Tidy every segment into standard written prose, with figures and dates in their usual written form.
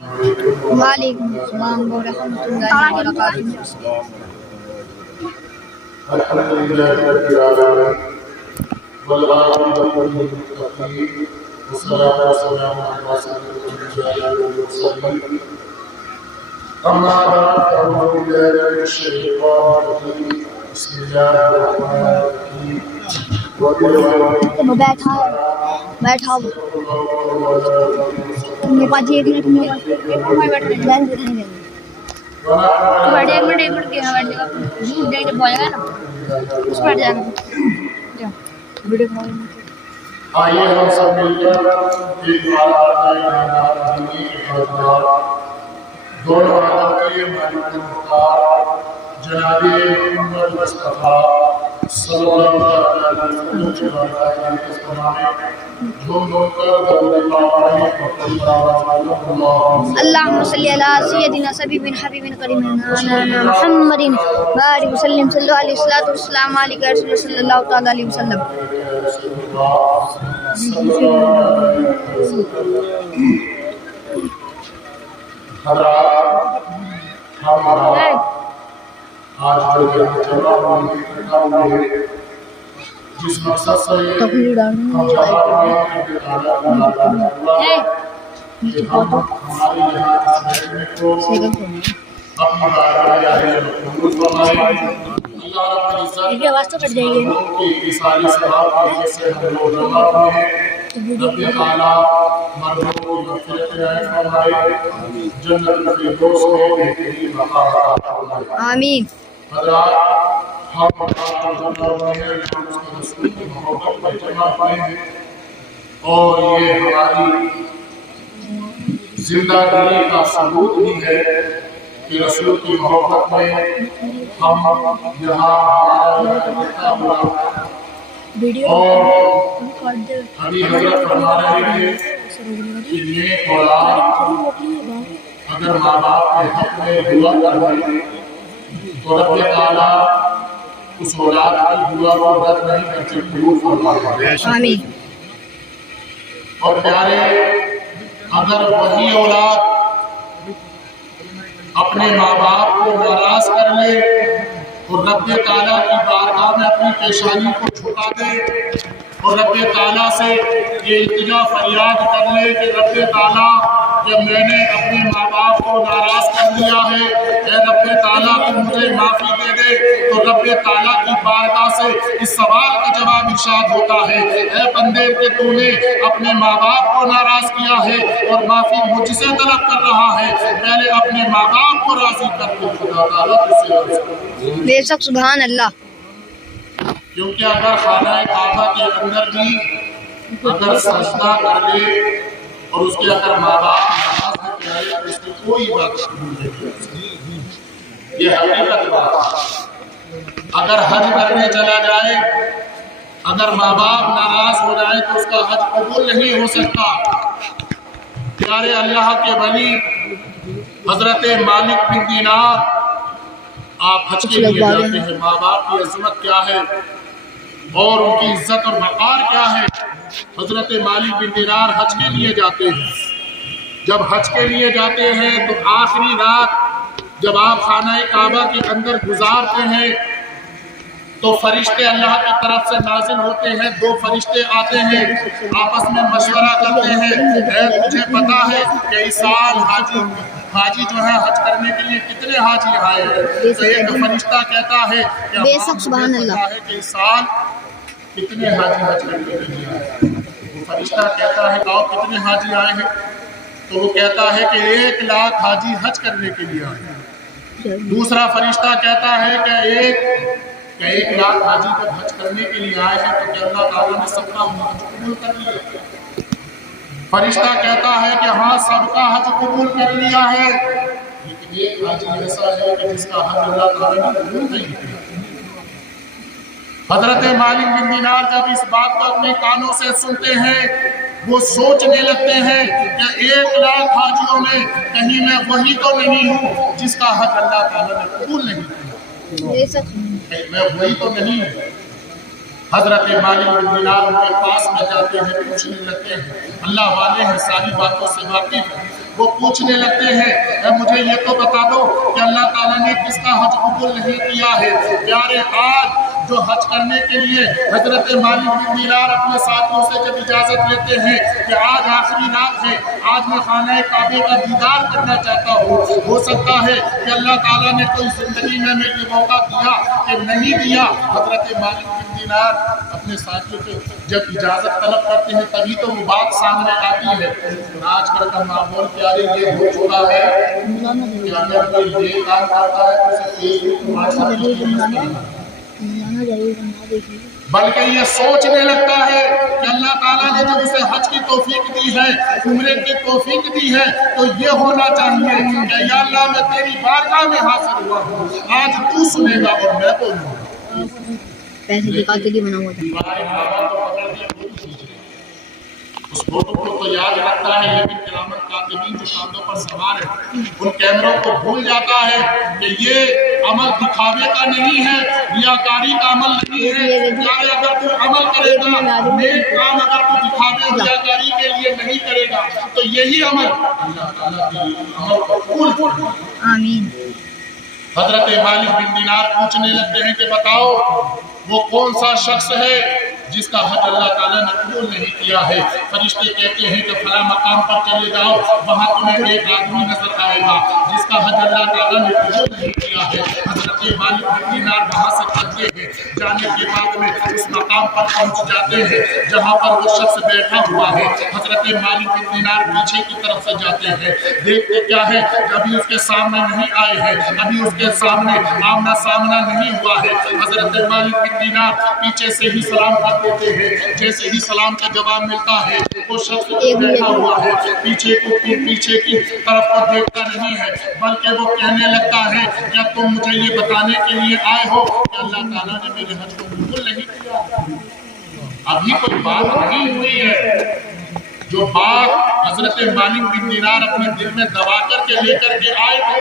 وعلیکم السلام ورحمۃ اللہ وبرکاتہ۔ الحمدللہ رب العالمین والعاقبۃ للمتقین والصلاۃ والسلام علی سیدنا الانبیاء والمرسلین اما بعد فاعوذ باللہ من الشیطان الرجیم بسم اللہ الرحمن الرحیم بیٹھا میرے پاس ایک منٹ میں ایک منٹ کے بیٹھ جائے گا جھوٹ دیں گے بولے گا نا اس بیٹھ جائے گا ویڈیو آئیے ہم سب مل کر ایک دونوں عالم کے مالک مختار جناب محمد مصطفیٰ صلی اللہ علیہ وسلم کے فرمانے جو لوگ اللهم صل على سيدنا حبيبنا حبيبنا كريمنا محمد بارك وسلم صلى الله عليه الصلاة والسلام عليك يا رسول الله صلى الله تعالى عليه وسلم۔ جس مقصد سے آمین۔ اور یہ ہماری زندگی کا ثبوت بھی ہے کہ رسول کی محبت میں ہم یہاں اور ابھی حضرت فرما رہے ہیں کہ نیک اولاد اگر ماں باپ کے حق میں دعا کرے تو رب تعالیٰ اس اولاد کی دعا کو رد نہیں کرتے، قبول فرماتا ہے۔ آمین۔ اور پیارے اگر وہی اولاد اپنے ماں باپ کو ناراض کر لے اور رب تعالیٰ کی بارگاہ میں اپنی پیشانی کو جھکا دے اور رب تعالیٰ سے یہ التجا فریاد کر لے کہ رب تعالیٰ جب میں نے اپنے ماں باپ کو ناراض کر دیا ہے، اے رب تعالیٰ تو مجھے معافی دے دے، تو رب تعالیٰ کی بارگاہ سے اس سوال کا جواب ارشاد ہوتا ہے، اے بندے کہ تو نے اپنے ماں باپ کو ناراض کیا ہے اور معافی مجھ سے طلب کر رہا ہے، پہلے اپنے ماں باپ کو راضی کر کے خدا تعالیٰ تجھ سے راضی کر۔ بے شک سبحان اللہ۔ کیونکہ اگر خانہ کعبہ کے اندر بھی اگر سجدہ کر لے اور اس کے اگر ماں باپ نماز میں پڑھائے اور اس کی کوئی بات نہیں ہے، یہ حقیقت بات۔ اگر حج کرنے چلا جائے، اگر ماں باپ ناراض ہو جائے تو اس کا حج قبول نہیں ہو سکتا۔ پیارے اللہ کے ولی حضرت مالک بن دینار آپ حج کے لیے جاتے ہیں، ماں باپ کی عظمت کیا ہے اور ان کی عزت اور وقار کیا ہے۔ حضرت مالک بن دینار حج کے لیے جاتے ہیں، جب حج کے لیے جاتے ہیں تو آخری رات جب آپ خانہ کعبہ کے اندر گزارتے ہیں تو فرشتے اللہ کی طرف سے نازل ہوتے ہیں، دو فرشتے آتے ہیں، آپس میں مشورہ کرتے ہیں، اے تجھے پتا ہے کہ اس سال حاجی جو ہے حج کرنے کے لیے کتنے حاجی آئے ہیں؟ تو ایک فرشتہ کہتا ہے کہ بے شک سبحان اللہ کہ اس سال کتنے حاجی حج کرنے کے لیے آئے ہیں؟ وہ فرشتہ کہتا ہے کہ کتنے حاجی آئے ہیں؟ تو وہ کہتا ہے کہ 1,00,000 حاجی حج کرنے کے لیے آئے ہیں۔ دوسرا فرشتہ کہتا ہے کہ 1,00,000 حاجی جب حج کرنے کے لیے آئے ہیں تو کہ اللہ تعالیٰ نے سب کا حج قبول کر لیا۔ فرشتہ کہتا ہے کہ ہاں سب کا حج قبول کر لیا ہے، لیکن ایک حاجی ایسا ہے کہ جس کا حج اللہ تعالیٰ نے قبول نہیں کیا۔ حضرت مالک بن دینار جب اس بات کو اپنے کانوں سے سنتے ہیں وہ سوچنے لگتے ہیں کہ 1,00,000 حاجیوں میں کہیں میں وہی تو نہیں ہوں جس کا حج اللہ تعالیٰ نے قبول نہیں کیا، میں وہی تو نہیں ہوں۔ حضرت مالک بن دینار ان کے پاس میں جاتے ہیں، پوچھنے لگتے ہیں، اللہ والے ہیں، ساری باتوں سے واقف ہیں، वो पूछने लगते हैं मुझे ये तो बता दो कि अल्लाह ताला ने किसका हज कबूल नहीं किया है। प्यारे, आज जो हज करने के लिए हजरत मालिक बिन दीनार अपने साथियों से जब इजाजत लेते हैं कि आज आखिरी रात है, आज मैं खाना काबे का दीदार करना चाहता हूँ, हो सकता है कि अल्लाह ताला ने कोई जिंदगी में मेरे मौका दिया कि नहीं दिया। हजरत मालिक बिन दीनार अपने साथियों से जब इजाजत तलब करते हैं तभी तो वो बात सामने आती है। आजकल का माहौल प्यारे ये हो चुका है कि अगर कोई ये काम करता है तो उसे फेसबुक व्हाट्सएप बल्कि ये सोचने लगता है कि अल्लाह ताला ने जब उसे हज की तौफीक दी है, उम्रे की तौफीक दी है, तो ये होना चाहिए कि या अल्लाह मैं तेरी बारगाह में हाजिर हुआ हूँ, आज तू सुनेगा और मैं बोलूँगा। पैसे दिखाते ही बना हुआ था। उस फोटो को तो याद रखता है, लेकिन किरामत कातिबीन जो कांधों पर सवार है उन कैमरों को भूल जाता है कि ये अमल दिखावे का नहीं है, रियाकारी का अमल नहीं है। यार अगर तू अमल करेगा, नेक काम अगर तू दिखावे रियाकारी के लिए नहीं करेगा तो यही अमल अल्लाह ताला के अमल को कबूल करेगा। आमीन। हजरत मालिक बिन दीनार पूछने लगते हैं कि बताओ वो कौन सा शख्स है जिसका हज अल्लाह ताला ने कबूल नहीं किया है। फरिश्ते कहते हैं कि फला मकाम पर चले जाओ, वहां तुम्हें एक आदमी नजर आएगा जिसका हज अल्लाह ताला ने कबूल नहीं किया है। हजरत मालिक बिन दीनार वहां से चलते हैं, जाने के बाद में उस मकाम पर पहुंच जाते हैं जहां पर वो शख्स बैठा हुआ है। हजरत मालिक बिन दीनार पीछे की तरफ से जाते हैं, देखते क्या है अभी उसके सामने नहीं आए हैं, अभी उसके सामने आमना सामना नहीं हुआ है। हजरत मालिक बिन दीनार पीछे से ही सलाम कर देते हैं। जैसे ही सलाम का जवाब मिलता है वो शख्स बैठा हुआ है, पीछे की तरफ को देखता नहीं है, बल्कि वो कहने लगता है क्या तुम मुझे ये बताने के लिए आए हो कि अल्लाह ताला ने मेरे हज को कबूल नहीं किया। अभी कोई बात नहीं हुई है। जो बात हजरत मालिक बिन दीनार अपने दिल में दबा करके लेकर के आए थे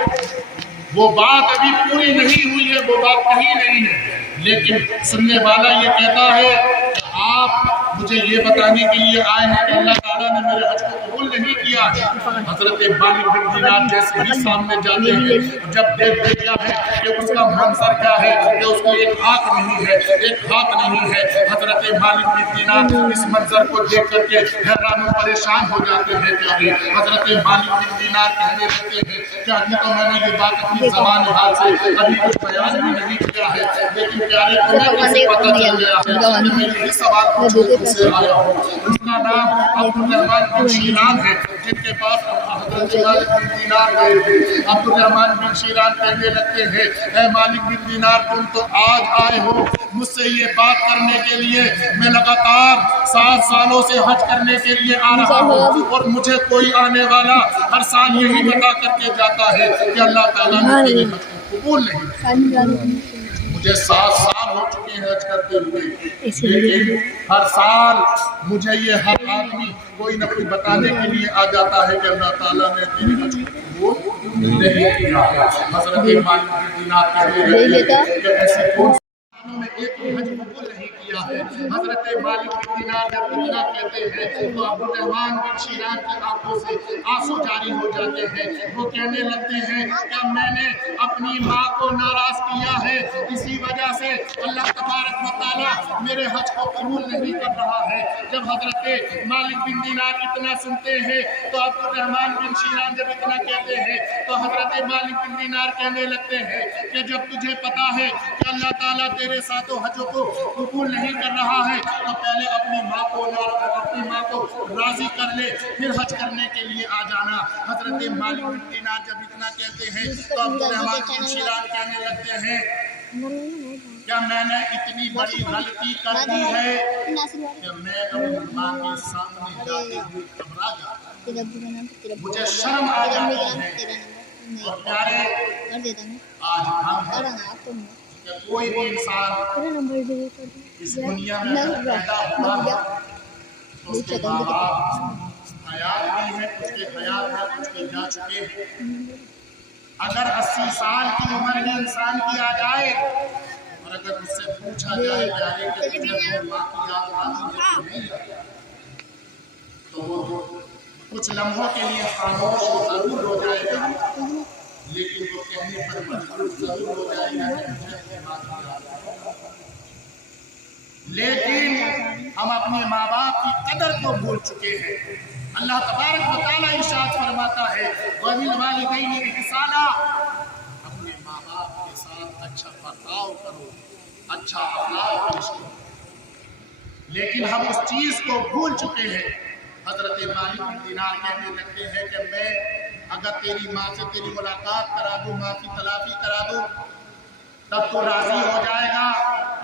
वो बात अभी पूरी नहीं हुई है, वो बात कहीं नहीं है। लेकिन सुनने वाला ये कहता है कि आप मुझे ये बताने के लिए आए हैं कि अल्लाह ताला ने मेरे हज को कबूल नहीं किया है। हजरत मालिक बिन दीनार जैसे ही सामने जाते हैं, जब देखते क्या है कि उसका मंजर क्या है कि उसकी एक आंख नहीं है, एक हाथ नहीं है। हजरत मालिक बिन दीनार इस मंजर को देख करके हैरान और परेशान हो जाते हैं। प्यारे, हजरत मालिक बिन दीनार कहने लगते हैं कि अभी तो मैंने ये बात अपनी ज़बान हाल से अभी कुछ बयान भी नहीं किया है, लेकिन प्यारे तुम्हें कैसे पता चल गया है कि मैं यही सवाल पूछने से आया हूँ। उसका नाम अब्दुर्रहमान बिन शीरान है, जिनके पास हजरत मालिक बिन दीनार गए थे। अब्दुर्रहमान बिन शीरान कहने लगते हैं ऐ मालिक बिन दीनार तुम तो आज आए हो मुझसे ये बात करने के लिए, मैं लगातार 7 सालों से हज करने के लिए आ रहा हूँ और मुझे कोई आने वाला हर साल यही बता करके जाता है कि अल्लाह ताला ने तेरे हज को कबूल नहीं। मुझे 7 साल हो चुके हैं हज करते हुए, लेकिन हर साल मुझे ये हर आदमी कोई न कोई बताने के लिए आ जाता है कि अल्लाह ताला ने तेरे हज को कबूल नहीं किया। हजरत मालिक बिन दीनार कहते हैं कि ऐसे कौन में एक भी हज कबूल नहीं किया है। हजरत मालिक बिन दीनार जब इतना कहते हैं तो अब्दुर्रहमान बिन शीरान की आंखों से आंसू जारी हो जाते हैं। वो कहने लगते हैं कि मैंने अपनी माँ को नाराज किया है, इसी वजह से अल्लाह तबारक व तआला मेरे हज को कबूल नहीं कर रहा है। जब हजरत मालिक बिन दीनार इतना सुनते हैं तो अब्दुर्रहमान बिन शीरान जब इतना कहते हैं तो हजरत मालिक बिन दीनार कहने लगते हैं कि जब तुझे पता है कि अल्लाह ताला तेरे साथों हजों को कबूल नहीं कर रहा है तो पहले अपनी माँ को राजी कर ले, फिर हज करने के लिए आ जाना। हजरत मालिक बिन दीनार जब इतना कहते हैं तो अब्दुर्रहमान बिन शीरान कहने लगते हैं क्या मैंने इतनी बड़ी गलती कर दी है कि मैं अपनी माँ के सामने जाते हुए घबरा जाता, मुझे शर्म आ जाती है। और प्यारे आज हम कोई भी इंसान इस दुनिया में पैदा हुआ है तो उसके माँ बाप हयात भी है, उसके हयात है, उसके जा चुके हैं। अगर 80 साल की उम्र में इंसान की आ जाए और अगर उससे पूछा जाए प्यारे कि तुझे माँ की याद आती है कि नहीं आती, तो वो कुछ लम्हों के लिए खामोश जरूर हो जाएगा, लेकिन वो कहने पर मजबूर जरूर हो जाएगा कि मुझे अपनी बात याद है। लेकिन हम अपने माँ बाप की कदर को भूल चुके हैं। अल्लाह तबारक व तआला इरशाद फरमाता है, वबिल वालिदैनि इहसाना, अपने माँ बाप के साथ अच्छा बर्ताव करो, अच्छा अखलाक पेश करो। लेकिन हम उस चीज को भूल चुके हैं। हजरत मालिक बिन दीनार कहने लगते हैं कि मैं अगर तेरी माँ से तेरी मुलाकात करा दूं, माँ की तलाफी करा दूं, तब तो राजी हो जाएगा।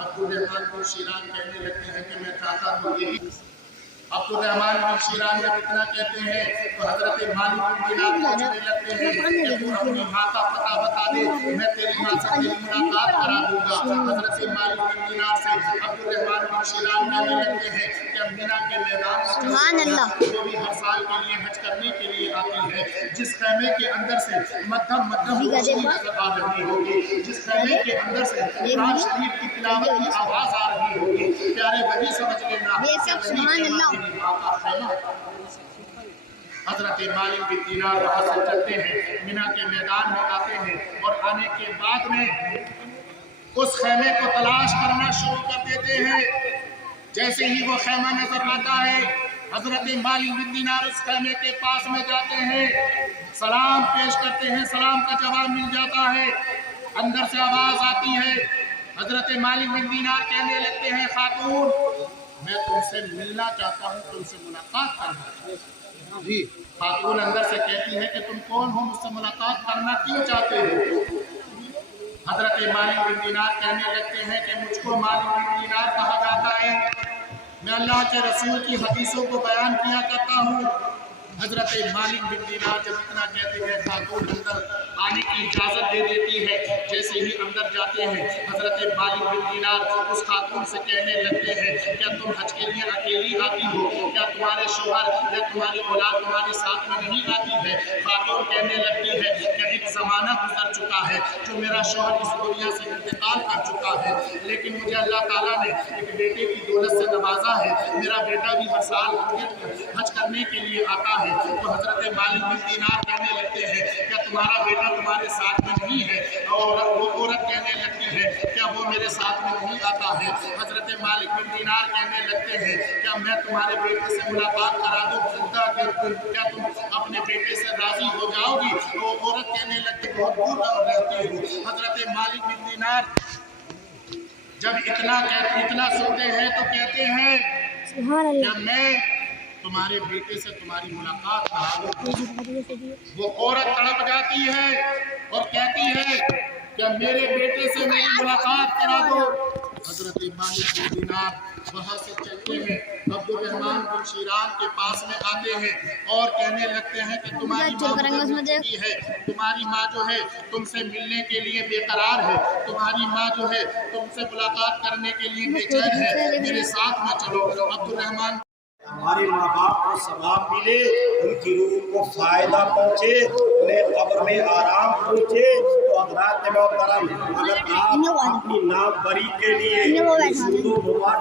अब्दुर्रहमान बिन शीरान कहने लगते हैं कि मैं चाहता हूँ यही। अब्दुर्रहमान बिन शीरान जब इतना कहते हैं तो हजरत मालिक बिन दीनार पूछने लगते हैं कि तू अपनी माँ का पता बता दे, मैं तेरी माँ से तेरी मुलाकात करा दूंगा। हजरत मालिक बिन दीनार से अब्दुर्रहमान बिन शीरान कहने लगते हैं कि मिना के मैदान में जो भी हर साल के लिए हज करने के लिए आती है, जिस खैमे के अंदर से मध्यम रोशनी नजर आ रही होगी, जिस खैमे के अंदर से कुरान शरीफ की तिलावत की आवाज आ रही होगी, प्यारे वही समझ लेना हजरत मालिक बिन दीनार वहां से चलते हैं, मिना के मैदान में आते हैं और आने के बाद में उस खैमे को तलाश करना शुरू कर देते हैं। जैसे ही वो खैमा नजर आता है, हजरत मालिक बिन दीनार उस खैमे के पास में जाते हैं, सलाम पेश करते हैं, सलाम का जवाब मिल जाता है। अंदर से आवाज आती है, हजरत मालिक बिन दीनार कहने लगते हैं, खातून मैं तुमसे मिलना चाहता हूँ, तुमसे मुलाकात करना जी। खातून अंदर से कहती है कि तुम कौन हो, मुझसे मुलाकात करना क्यों चाहते हो? हजरत मालिक बिन दीनार कहने लगते हैं कि मुझको मालिक बिन दीनार कहा जाता है, मैं अल्लाह के रसूल की हदीसों को बयान किया करता हूँ। हजरत मालिक बिन दीनार जब इतना कहते हैं, खातून अंदर आने की इजाजत दे देती है। जैसे ही अंदर जाते हैं, हजरत मालिक बिन दीनार उस खातून से कहने लगते हैं, क्या तुम हज के लिए अकेली आती हो? क्या तुम्हारे शोहर या तुम्हारी औलाद तुम्हारे साथ में नहीं आती है? खातून कहने लगती है कि एक जमाना गुजर चुका है जो मेरा शोहर इस दुनिया से इंतकाल कर चुका है, लेकिन मुझे अल्लाह ताला ने एक बेटे की दौलत से नवाजा है। मेरा बेटा भी हर साल हज करने के लिए आता है। तो हजरत मालिक बिन दीनार कहने लगते हैं, क्या तुम्हारा बेटा तुम्हारे साथ में नहीं है? और वो औरत कहने लगती है, क्या वो मेरे साथ में नहीं आता है? हजरत मालिक बिन दीनार कहने लगते हैं, क्या मैं तुम्हारे बेटे से मुलाकात करा दूं? क्या तुम अपने बेटे से राजी हो जाओगी? वो औरत कहने लगती, बहुत दूर रहती हूँ। हजरत मालिक बिन दीनार जब इतना सुनते हैं तो कहते हैं, क्या मैं तुम्हारे बेटे से तुम्हारी मुलाकात करा दूं? वो औरत तड़प जाती है और कहती है, क्या मेरे बेटे से मेरी मुलाकात करा दो? हजरत मालिक बिन दीनार वहां से चलते हैं, अब्दुर्रहमान बिन शीरान के पास में आते हैं और कहने लगते हैं कि तुम्हारी माँ जो है तुमसे मिलने के लिए बेकरार है, तुम्हारी माँ जो है तुमसे मुलाकात करने के लिए बेचैन है, मेरे साथ में चलो। अब्दुर्रहमान हमारे माँ बाप को सवाब मिले, उनकी रूह को फायदा पहुँचे, उन्हें कब्र में आराम पहुँचे। तो हज़रात मोहतरम, अगर आप अपनी नाम बरी के लिए, सुदो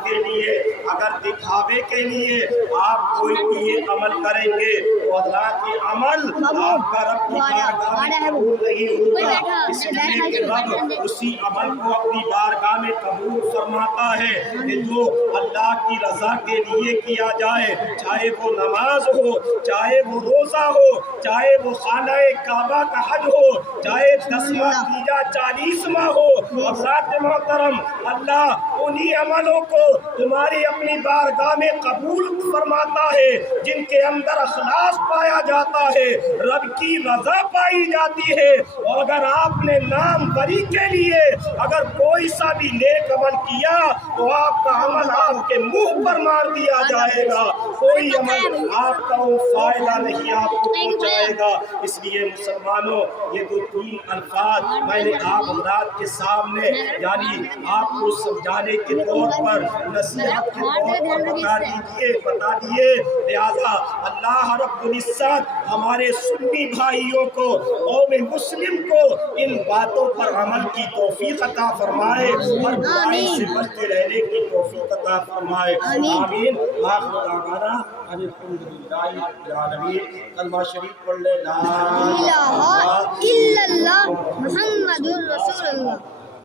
के लिए, अगर दिखावे के लिए आप कोई भी ये अमल करेंगे तो हज़रात ये अमल आपका रब की बारगाह में कबूल नहीं होगा। इसलिए कि रब उसी अमल को अपनी बारगाह में कबूल फरमाता है कि जो अल्लाह की रजा के लिए किया जाए, चाहे वो नमाज हो, चाहे वो रोजा हो, चाहे वो खाना-ए काबा का हज हो, चाहे 10वां तीजा 40वां हो। और साथ मोहतरम, अल्लाह उन्हीं अमलों को तुम्हारी अपनी बारगाह में कबूल फरमाता है जिनके अंदर अखलास पाया जाता है, रब की रजा पाई जाती है। और अगर आपने नाम बरी के लिए अगर कोई सा भी नेक अमल किया तो आपका अमल आपके मुंह पर मार दिया जाएगा, कोई अमल आपका वो फायदा नहीं आपको पहुंचाएगा। इसलिए मुसलमानों, ये दो तीन अल्फाज मैंने आप हज़रात के सामने यानी आपको समझाने के तौर पर, नसीहत के तौर पर बता दिए। लिहाजा अल्लाह रब्बुल इज्जत हमारे सुन्नी भाइयों को, कौम मुस्लिम को इन बातों पर अमल की तौफीक अता फरमाए और बुराई से बचते रहने की तौफीक अता फरमाए। आमीन। الحمدللہ رب العالمین. کلمہ شریف پڑھ لے لا الہ الا اللہ محمد رسول اللہ.